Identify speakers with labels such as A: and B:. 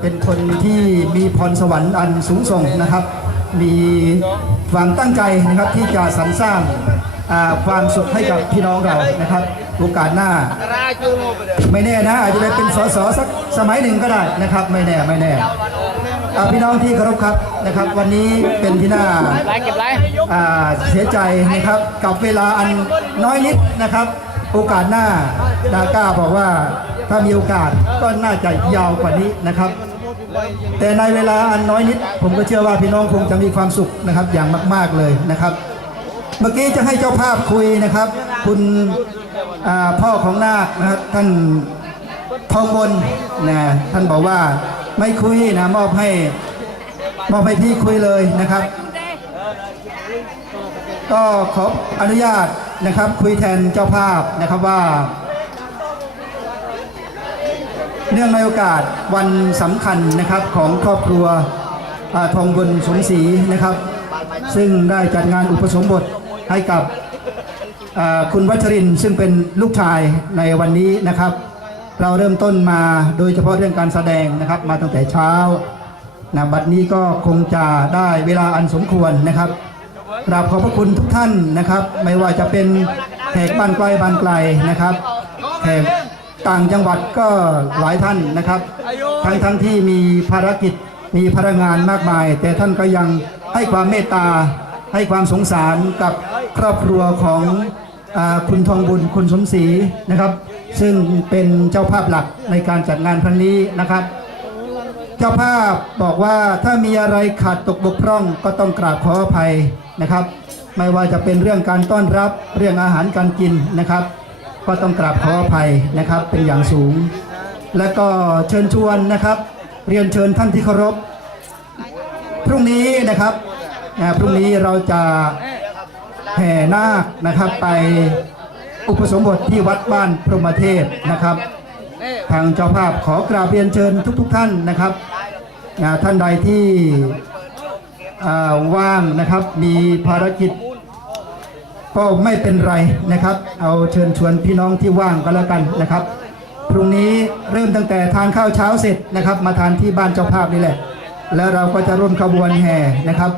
A: เป็นคนที่มีพรสวรรค์อันสูงส่งนะครับ มีความตั้งใจนะครับที่จะสรรสร้างความสุขให้กับพี่น้องเรานะครับโอกาสหน้า ไม่แน่นะอาจจะได้เป็นสสสักสมัยหนึ่งก็ได้นะครับ ไม่แน่ไม่แน่อ่าพี่น้องที่เคารพครับนะครับ วันนี้เป็นที่น่า
B: ไรเก็บไร
A: อ่าเสียใจนะครับ กับเวลาอันน้อยนิดนะครับ โอกาสหน้าดาก้าบอกว่าถ้ามีโอกาสก็น่าจะยาวกว่านี้นะครับ แต่ในเวลาอันน้อยนิด ผมก็เชื่อว่าพี่น้องคงจะมีความสุขนะครับอย่างมาก ๆเลยนะครับ เมื่อกี้จะให้เจ้าภาพคุยนะครับ คุณพ่อของนาคนะครับท่านทองบนนะท่านบอกว่าไม่คุยนะมอบให้มอบให้พี่คุยเลยนะครับ ก็ขออนุญาตนะครับคุยแทนเจ้าภาพนะครับว่า เนื่องในโอกาสวันสำคัญนะครับของครอบครัวอทองบนสมศรีนะครับ ซึ่งได้จัดงานอุปสมบทให้กับคุณวัชรินทร์ซึ่งเป็นลูกชายในวันนี้นะครับ เราเริ่มต้นมาโดยเฉพาะเรื่องการแสดงนะครับ มาตั้งแต่เช้านะบัดนี้ก็คงจะได้เวลาอันสมควรนะครับกราบขอบพระคุณทุกท่านนะครับ ไม่ว่าจะเป็นแขกบ้านไกล้บ้านไกลนะครับแขก ต่างจังหวัดก็หลายท่านนะครับ ทั้งทั้งที่มีภารกิจมีพลังงานมากมาย แต่ท่านก็ยังให้ความเมตตาให้ความสงสารกับครอบครัวของอคุณทองบุญคุณสมศรีนะครับ ซึ่งเป็นเจ้าภาพหลักในการจัดงานครั้งนี้นะครับ เจ้าภาพบอกว่าถ้ามีอะไรขาดตกบกพร่องก็ต้องกราบขออภัยนะครับ ไม่ว่าจะเป็นเรื่องการต้อนรับเรื่องอาหารการกินนะครับ ก็ต้องกราบขออภัยนะครับเป็นอย่างสูง และก็เชิญชวนนะครับ เรียนเชิญท่านที่เคารพ พรุ่งนี้นะครับพรุ่งนี้เราจะแห่นาคนะครับไปอุปสมบทที่วัดบ้านพรหมเทพนะครับ ทางเจ้าภาพขอกราบเรียนเชิญทุกๆท่านนะครับอ่าท่านใดที่อ่าว่างนะครับมีภารกิจ ก็ไม่เป็นไรนะครับ เอาเชิญชวนพี่น้องที่ว่างก็แล้วกันนะครับ พรุ่งนี้เริ่มตั้งแต่ทานข้าวเช้าเสร็จนะครับ มาทานที่บ้านเจ้าภาพนี่แหละ แล้วเราก็จะร่วมขบวนแห่นะครับ